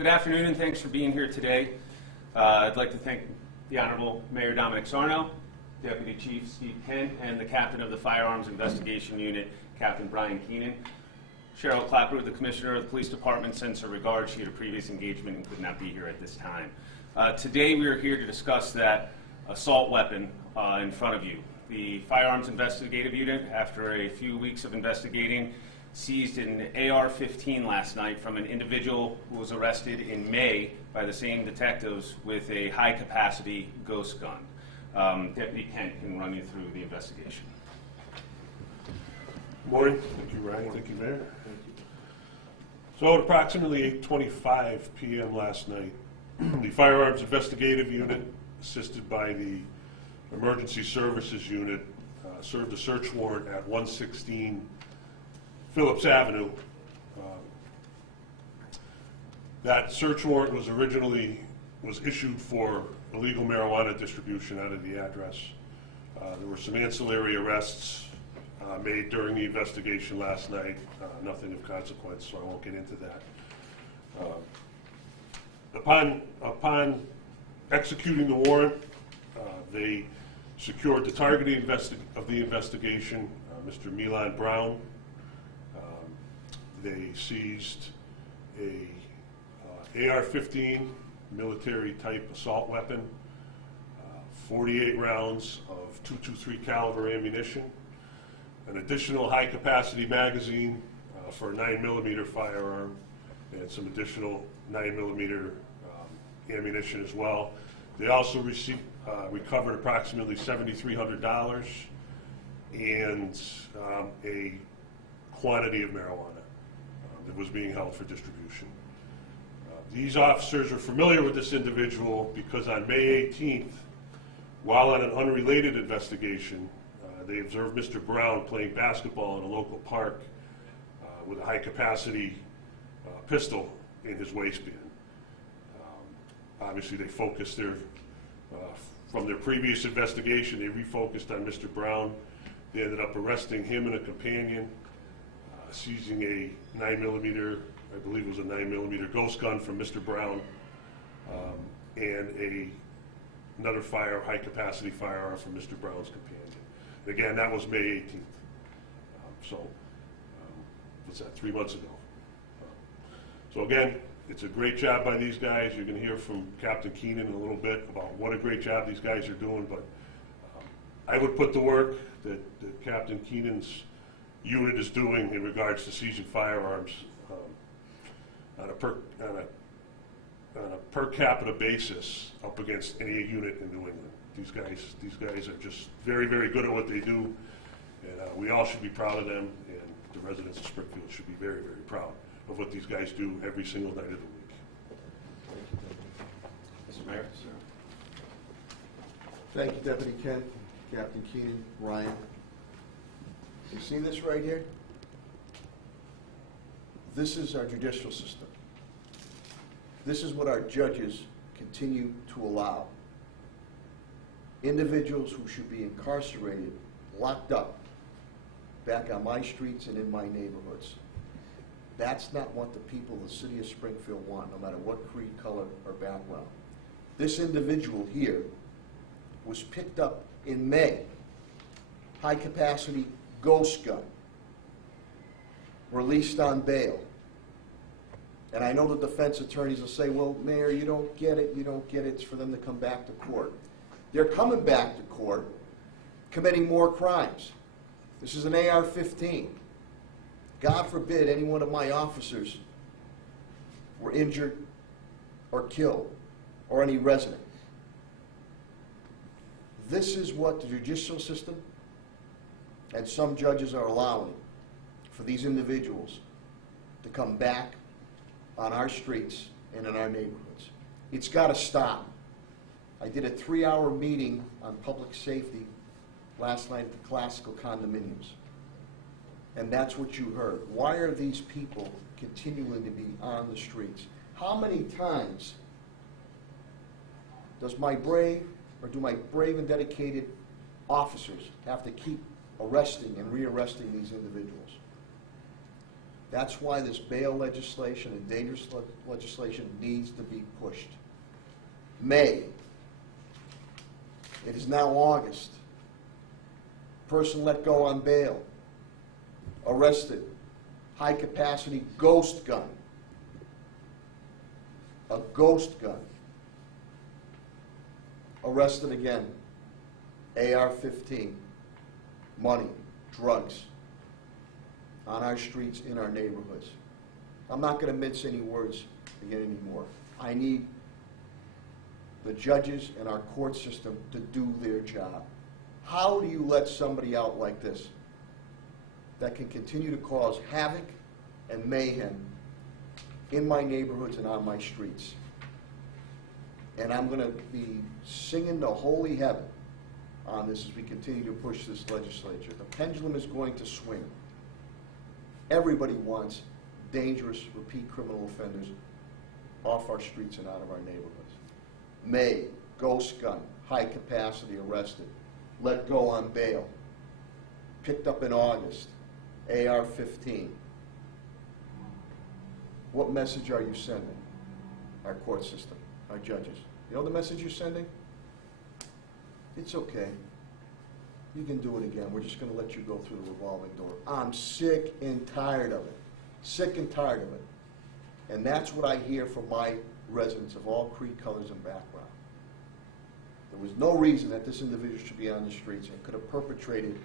Good afternoon, and thanks for being here today. I'd like to thank the Honorable Mayor Dominic Sarno, Deputy Chief Steve Kent, and the Captain of the Firearms Investigation Unit, Captain Brian Keenan. Cheryl Clapper, the Commissioner of the Police Department, sends her regards. She had a previous engagement and could not be here at this time. Today we are here to discuss that assault weapon in front of you. The Firearms Investigative Unit, after a few weeks of investigating, seized an AR-15 last night from an individual who was arrested in May by the same detectives with a high-capacity ghost gun. Deputy Kent can run you through the investigation. Good morning. Thank you, Ryan. Thank you, Mayor. Thank you. So at approximately 8:25 p.m. last night, the Firearms Investigative Unit, assisted by the Emergency Services Unit, served a search warrant at 116 Phillips Avenue. That search warrant was issued for illegal marijuana distribution out of the address. There were some ancillary arrests made during the investigation last night, nothing of consequence, so I won't get into that. Upon executing the warrant, they secured the target of the investigation, Mr. Milan Brown. They seized a AR-15 military-type assault weapon, 48 rounds of .223 caliber ammunition, an additional high-capacity magazine for a 9mm firearm, and some additional 9mm ammunition as well. They also recovered approximately $7,300 and a quantity of marijuana that was being held for distribution. These officers are familiar with this individual because on May 18th, while on an unrelated investigation, they observed Mr. Brown playing basketball in a local park with a high-capacity pistol in his waistband. Obviously, they focused from their previous investigation, they refocused on Mr. Brown. They ended up arresting him and a companion, seizing a 9mm, I believe it was a 9mm ghost gun from Mr. Brown, and another high-capacity firearm from Mr. Brown's companion. And again, that was May 18th. What's that, 3 months ago. So again, it's a great job by these guys. You're going to hear from Captain Keenan in a little bit about what a great job these guys are doing, but I would put the work that Captain Keenan's unit is doing in regards to seizing firearms on a per capita basis up against any unit in New England. These guys are just very, very good at what they do, and we all should be proud of them, and the residents of Springfield should be very, very proud of what these guys do every single night of the week. Mr. Mayor, sir. Thank you, Deputy Kent, Captain Keenan, Ryan. You see this right here? This is our judicial system. This is what our judges continue to allow. Individuals who should be incarcerated, locked up, back on my streets and in my neighborhoods. That's not what the people of the city of Springfield want, no matter what creed, color, or background. This individual here was picked up in May, high-capacity ghost gun, released on bail. And I know the defense attorneys will say, well, Mayor, you don't get it, it's for them to come back to court. They're coming back to court, committing more crimes. This is an AR-15. God forbid any one of my officers were injured or killed, or any resident. This is what the judicial system and some judges are allowing for these individuals to come back on our streets and in our neighborhoods. It's got to stop. I did a 3-hour meeting on public safety last night at the Classical Condominiums. And that's what you heard. Why are these people continuing to be on the streets? How many times does my brave, or do my brave and dedicated officers have to keep arresting and rearresting these individuals? That's why this bail legislation and dangerous legislation needs to be pushed. May. It is now August. Person let go on bail. Arrested. High capacity ghost gun. A ghost gun. Arrested again. AR-15. Money. Drugs. On our streets, in our neighborhoods. I'm not going to mince any words again anymore. I need the judges and our court system to do their job. How do you let somebody out like this that can continue to cause havoc and mayhem in my neighborhoods and on my streets? And I'm going to be singing to holy heaven on this as we continue to push this legislature. The pendulum is going to swing. Everybody wants dangerous, repeat criminal offenders off our streets and out of our neighborhoods. May, ghost gun, high capacity arrested, let go on bail, picked up in August, AR-15. What message are you sending? Our court system, our judges. You know the message you're sending? It's okay. You can do it again. We're just going to let you go through the revolving door. I'm sick and tired of it. Sick and tired of it. And that's what I hear from my residents of all creed, colors, and background. There was no reason that this individual should be on the streets and could have perpetrated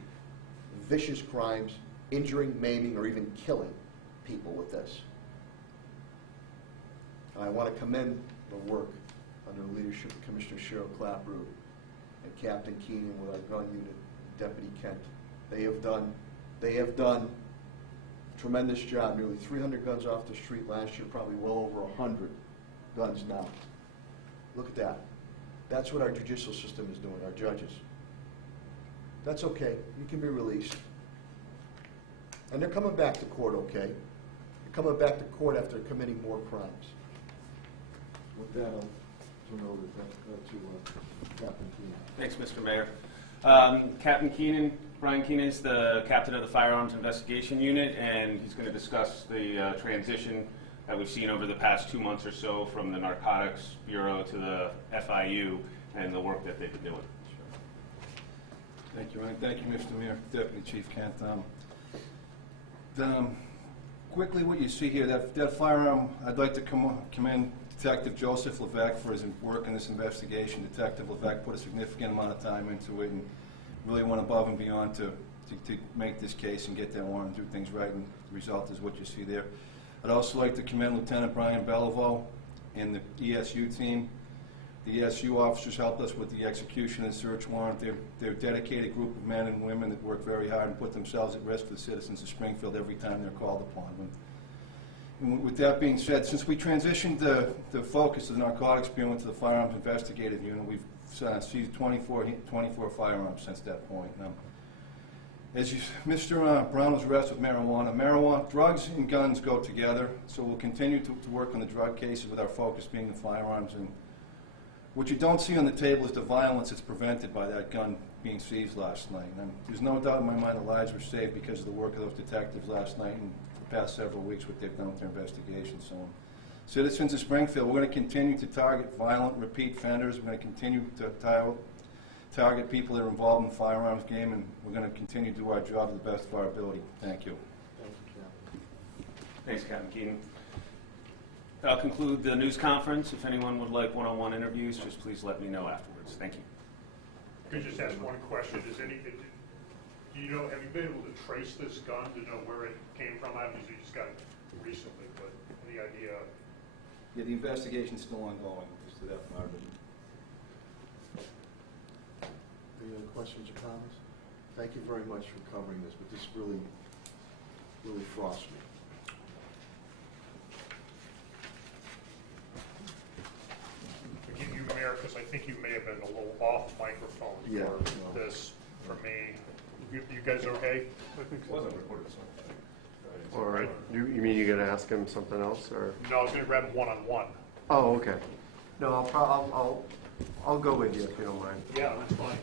vicious crimes, injuring, maiming, or even killing people with this. And I want to commend the work under the leadership of Commissioner Cheryl Clapprood and Captain Keenan with our gun unit, Deputy Kent. They have done a tremendous job. Nearly 300 guns off the street last year, probably well over 100 guns now. Look at that. That's what our judicial system is doing, our judges. That's okay. You can be released. And they're coming back to court, okay? They're coming back to court after committing more crimes. With that, I'll turn over to Captain Keenan. Thanks, Mr. Mayor. Captain Keenan, Brian Keenan is the captain of the Firearms Investigation Unit, and he's going to discuss the transition that we've seen over the past 2 months or so from the Narcotics Bureau to the FIU and the work that they've been doing. Thank you, Ryan. Thank you, Mr. Mayor, Deputy Chief Kent. Quickly, what you see here, that firearm, I'd like to commend Detective Joseph Levesque for his work in this investigation. Detective Levesque put a significant amount of time into it and really went above and beyond to make this case and get that warrant and do things right, and the result is what you see there. I'd also like to commend Lieutenant Brian Beliveau and the ESU team. The ESU officers helped us with the execution and search warrant. They're a dedicated group of men and women that work very hard and put themselves at risk for the citizens of Springfield every time they're called upon. And with that being said, since we transitioned the focus of the Narcotics Bureau into the Firearms Investigative Unit, we've seized 24 firearms since that point. Now, Mr. Brown was arrested with marijuana. Drugs and guns go together, so we'll continue to work on the drug cases with our focus being the firearms. And what you don't see on the table is the violence that's prevented by that gun being seized last night. And there's no doubt in my mind that lives were saved because of the work of those detectives last night and for the past several weeks, what they've done with their investigation. So, citizens of Springfield, we're going to continue to target violent, repeat offenders. We're going to continue to target people that are involved in the firearms game, and we're going to continue to do our job to the best of our ability. Thank you. Thank you, Captain. Thanks, Captain Keenan. I'll conclude the news conference. If anyone would like one-on-one interviews, just please let me know afterwards. Thank you. Could you just ask one question? Do you know, have you been able to trace this gun to know where it came from? Obviously, you just got it recently, but any idea? Yeah, the investigation's still ongoing as to that part of it. Any other questions or comments? Thank you very much for covering this, but this really frosts me. Forgive you, Mayor, because I think you may have been a little off microphone for this, for me. You guys okay? It wasn't recorded, so. All right. You mean you're going to ask him something else, or? No, I was going to grab him one-on-one. Oh, okay. No, I'll go with you if you don't mind. Yeah, that's fine.